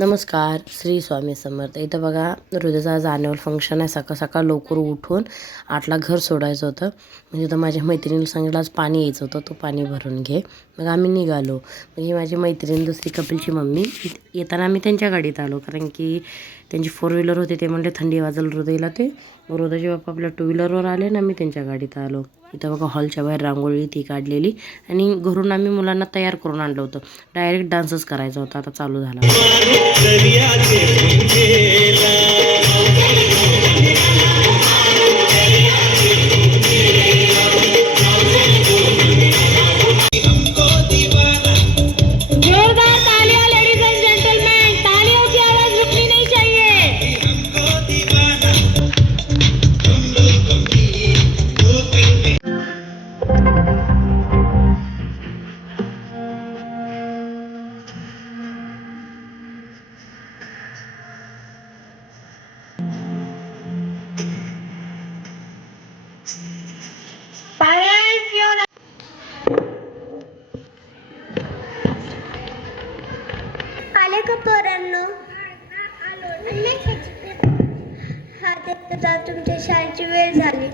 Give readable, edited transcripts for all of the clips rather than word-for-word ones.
नमस्कार, श्री स्वामी समर्थ. इथं बघा हृदयाचं आज ॲन्युअल फंक्शन आहे. सकाळ सकाळ लवकर उठून 8ला घर सोडायचं होतं. म्हणजे तर माझ्या मैत्रिणीला सांगितलं आज पाणी यायचं होतं, तू पाणी भरून घे. मग आम्ही निघालो. म्हणजे माझी मैत्रीण दुसरी कपिलची मम्मी. येताना आम्ही त्यांच्या गाडीत आलो, कारण की त्यांची 4 व्हीलर होती. ते म्हणले थंडी वाजल हृदयला, ते हृदयाचे बाप्पा आपल्या 2 व्हीलरवर आले आणि आम्ही त्यांच्या गाडीत आलो. इथं बघा हॉलच्या बाहेर रांगोळी ती काढलेली आणि घरून आम्ही मुलांना तयार करून आणलं होतं. डायरेक्ट डान्सच करायचा होता. आता चालू झाला. आले का पोरांनो? हा ते तुमच्या शाळेची वेळ झाली.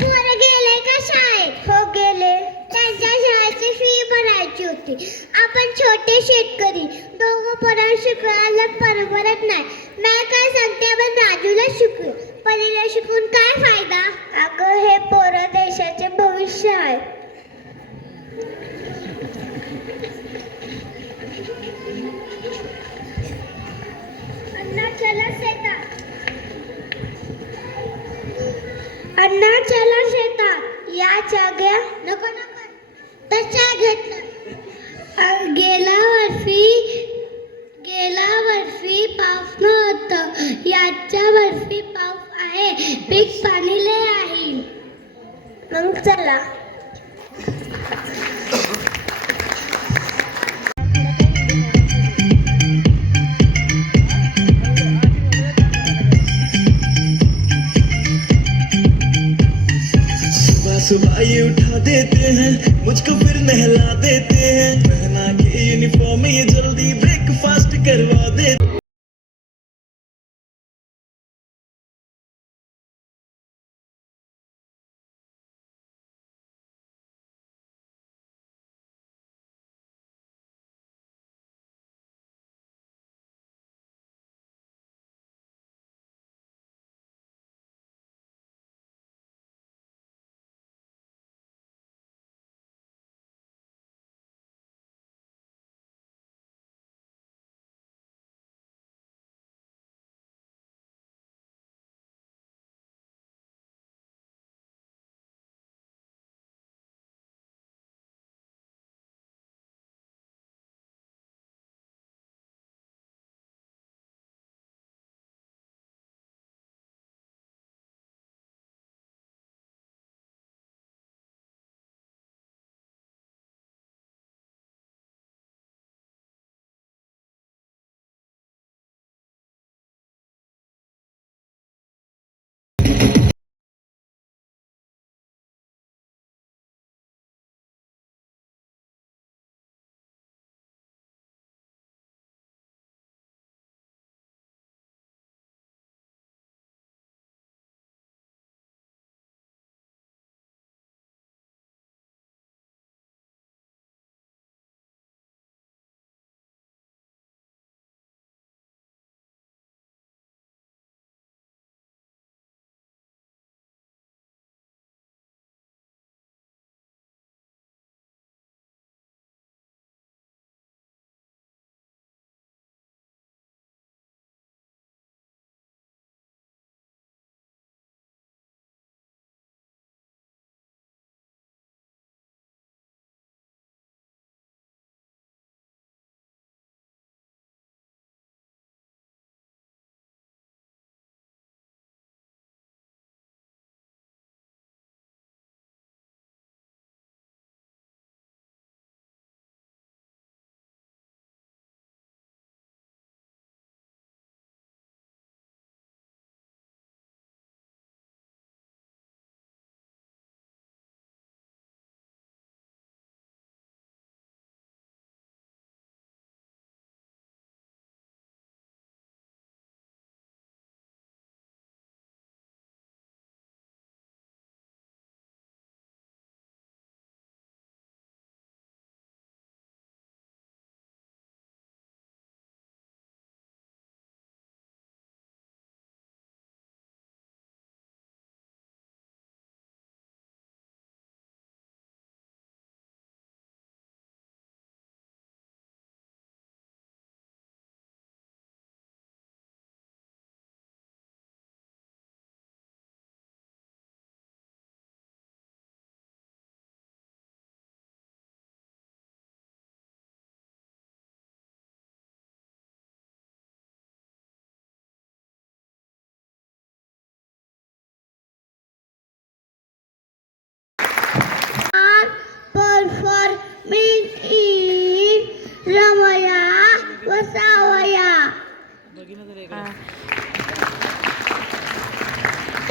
पोरं गेले का शाळेत? हो गेले. त्यांच्या शाळेची फी भरायची होती. आपण छोटे शेतकरी, दोघं पोरं शिकवायला परवडत नाही. मी काय सांगते, आपण राजूला शिकू. परीला शिकून काय फायदा? अगं, हे पोरं देशाचे भविष्य आहे. अण्णा चला शेतात. या जाग्या नको नको तर चहा घेतलं. गेल्या वर्षी पाऊस नव्हतं. याच्या वर्षी पाऊस आहे. पीक पाणी लय आहे. मग चला. सुबह ये उठा देते हैं, मुझको फिर नहला देते हैं, पहना के यूनिफॉर्म ये जल्दी ब्रेकफास्ट करवा देते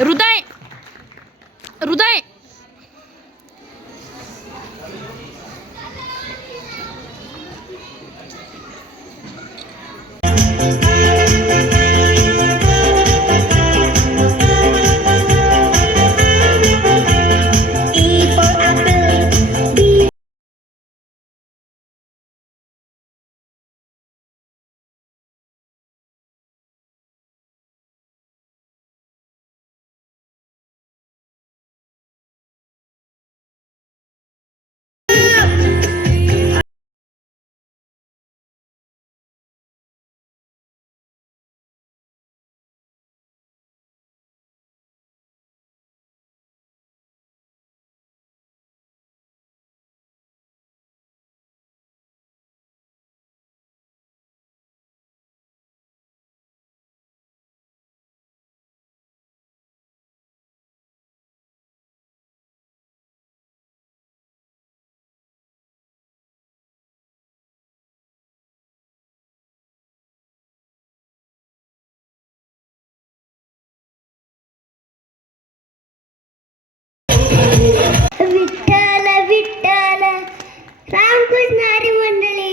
हृदय हृदय E for apple, B. Vitthal Vitthal Ramakrishna Hari मंडळी.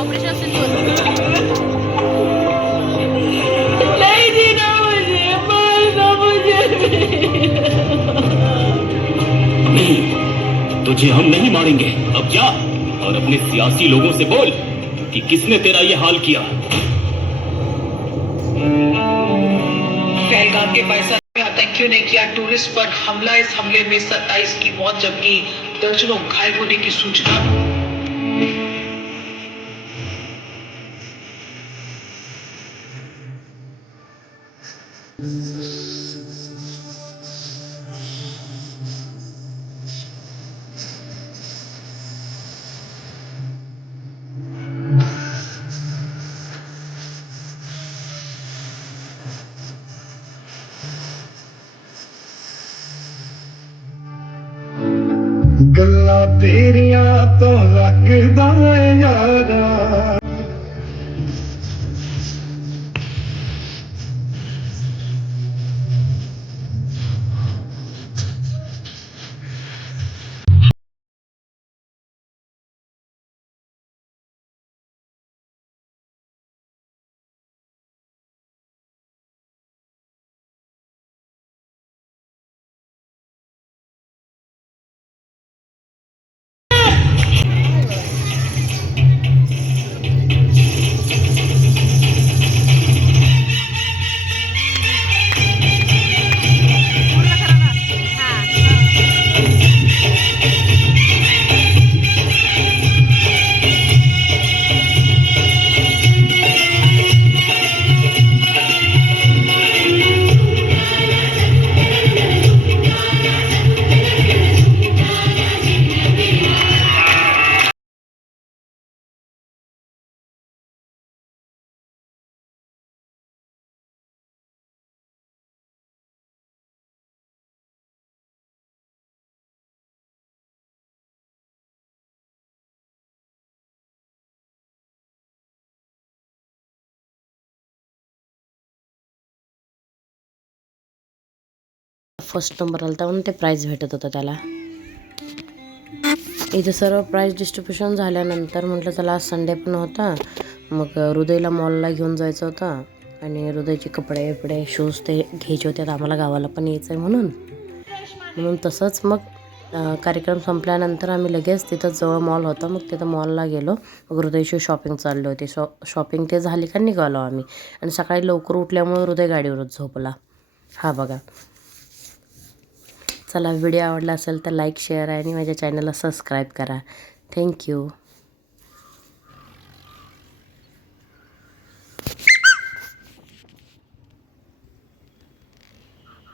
ऑपरेशन सिंदूर नहीं, तुझे हम नहीं मारेंगे। अब जा और अपने सियासी लोगों से बोल कि किसने तेरा ये हाल किया। पहलगाम के पैसा में आतंकियों ने किया टूरिस्ट पर हमला। इस हमले में 27 की मौत जबकि दर्जनों घायल होने की सूचना। ਗੱਲਾਂ ਤੇਰੀਆਂ ਤੋਂ ਲੱਗਦਾ ਯਾਰਾ फर्स्ट नंबर आला होता म्हणून ते प्राईज भेटत होतं त्याला. इथे सर्व प्राईज डिस्ट्रीब्युशन झाल्यानंतर म्हटलं चला आज संडे पण होता, मग हृदयला मॉलला घेऊन जायचं होतं आणि हृदयचे कपडे बिपडे शूज ते घ्यायचे होते. तर आम्हाला गावाला पण यायचं आहे म्हणून तसंच मग कार्यक्रम संपल्यानंतर आम्ही लगेच तिथं जवळ मॉल होता, मग तिथं मॉलला गेलो. मग हृदयची शॉपिंग चालली होती. शॉपिंग ते झाली का निघालो आम्ही. आणि सकाळी लवकर उठल्यामुळे हृदय गाडीवरच झोपला. हा बघा. चला व्हिडिओ आवडला असेल तर लाईक शेअर आणि माझ्या चॅनलला सबस्क्राईब करा. थँक्यू.